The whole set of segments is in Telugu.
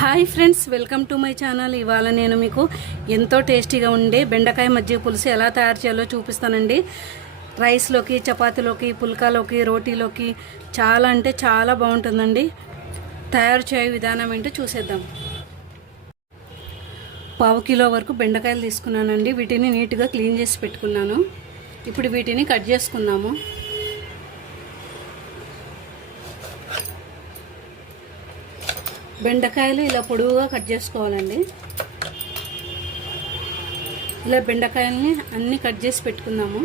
Hi friends welcome to my channel. ఇవాళ నేను మీకు ఎంతో టేస్టీగా ఉండే బెండకాయ మజ్జిగ పులుసు ఎలా తయారు చేయాలో చూపిస్తానండి. రైస్లోకి చపాతీలోకి పుల్కాలోకి రోటీలోకి చాలా అంటే చాలా బాగుంటుందండి. తయారు చేయే విధానం ఏంటో చూసేద్దాం. పావు కిలో వరకు బెండకాయలు తీసుకున్నానండి. వీటిని నీట్గా క్లీన్ చేసి పెట్టుకున్నాను. ఇప్పుడు వీటిని కట్ చేసుకుందాము. బెండకాయలు ఇలా పొడవుగా కట్ చేసుకోవాలండి. ఇలా బెండకాయలని అన్నీ కట్ చేసి పెట్టుకుందాము.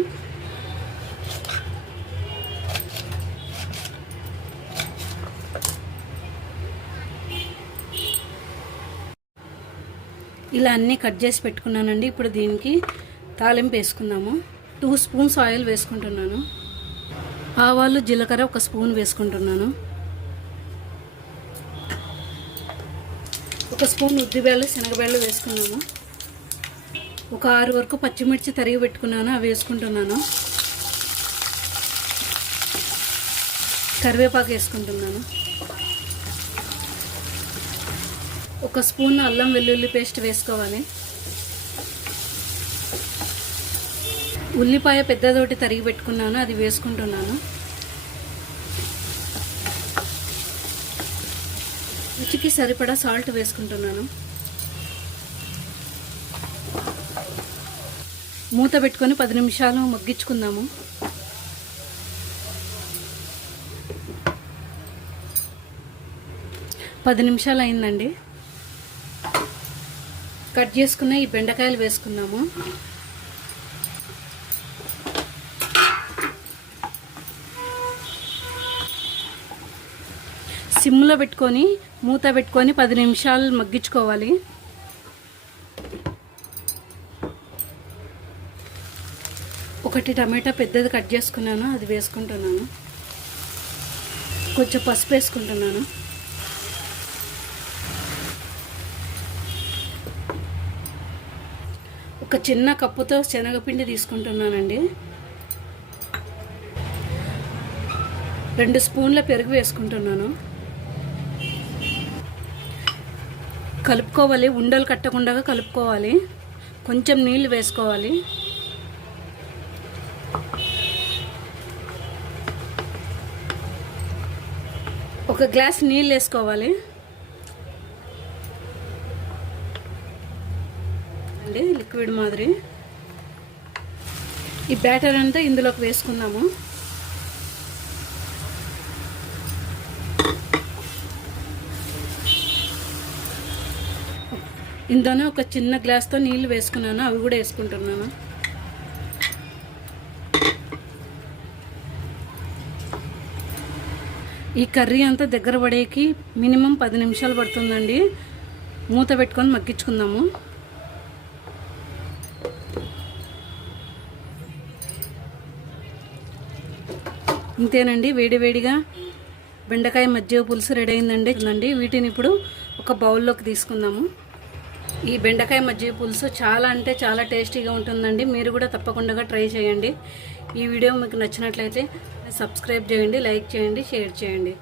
ఇలా అన్నీ కట్ చేసి పెట్టుకున్నానండి. ఇప్పుడు దీనికి తాలింపు వేసుకుందాము. టూ స్పూన్స్ ఆయిల్ వేసుకుంటున్నాను. ఆవాలు జీలకర్ర ఒక స్పూన్ వేసుకుంటున్నాను. ఒక స్పూన్ ఉద్దిబేళ్ళు శనగబేళ్ళు వేసుకున్నాను. ఒక ఆరు వరకు పచ్చిమిర్చి తరిగి పెట్టుకున్నాను అవి వేసుకుంటున్నాను. కరివేపాకు వేసుకుంటున్నాను. ఒక స్పూన్ అల్లం వెల్లుల్లి పేస్ట్ వేసుకోవాలి. ఉల్లిపాయ పెద్దదోటి తరిగి పెట్టుకున్నాను అది వేసుకుంటున్నాను. రుచికి సరిపడా సాల్ట్ వేసుకుంటున్నాను. మూత పెట్టుకొని పది నిమిషాలు మగ్గించుకుందాము. పది నిమిషాలు అయిందండి. కట్ చేసుకున్న ఈ బెండకాయలు వేసుకున్నాము సిమ్లో పెట్టుకొని మూత పెట్టుకొని పది నిమిషాలు మగ్గించుకోవాలి. ఒకటి టమాటా పెద్దది కట్ చేసుకున్నాను అది వేసుకుంటున్నాను. కొంచెం పసుపు వేసుకుంటున్నాను. ఒక చిన్న కప్పుతో శనగపిండి తీసుకుంటున్నానండి. రెండు స్పూన్ల పెరుగు వేసుకుంటున్నాను. కలుపుకోవాలి ఉండలు కట్టకుండా కలుపుకోవాలి. కొంచెం నీళ్ళు వేసుకోవాలి. ఒక గ్లాస్ నీళ్ళు వేసుకోవాలి. అండి లిక్విడ్ మాదిరి. ఈ బ్యాటర్ అంతా ఇందులోకి వేసుకుందాము. ఇందులోనే ఒక చిన్న గ్లాస్తో నీళ్ళు వేసుకున్నాను అవి కూడా వేసుకుంటున్నాను. ఈ కర్రీ అంతా దగ్గర పడేకి మినిమం పది నిమిషాలు పడుతుందండి. మూత పెట్టుకొని మగ్గించుకుందాము. ఇంతేనండి వేడివేడిగా బెండకాయ మజ్జిగ పులుసు రెడీ అయిందండి. వీటిని ఇప్పుడు ఒక బౌల్లోకి తీసుకుందాము. ఈ బెండకాయ మజ్జిగ పులుసు చాలా అంటే చాలా టేస్టీగా ఉంటుందండి. మీరు కూడా తప్పకుండా ట్రై చేయండి. ఈ వీడియో మీకు నచ్చినట్లయితే సబ్స్క్రైబ్ చేయండి లైక్ చేయండి షేర్ చేయండి.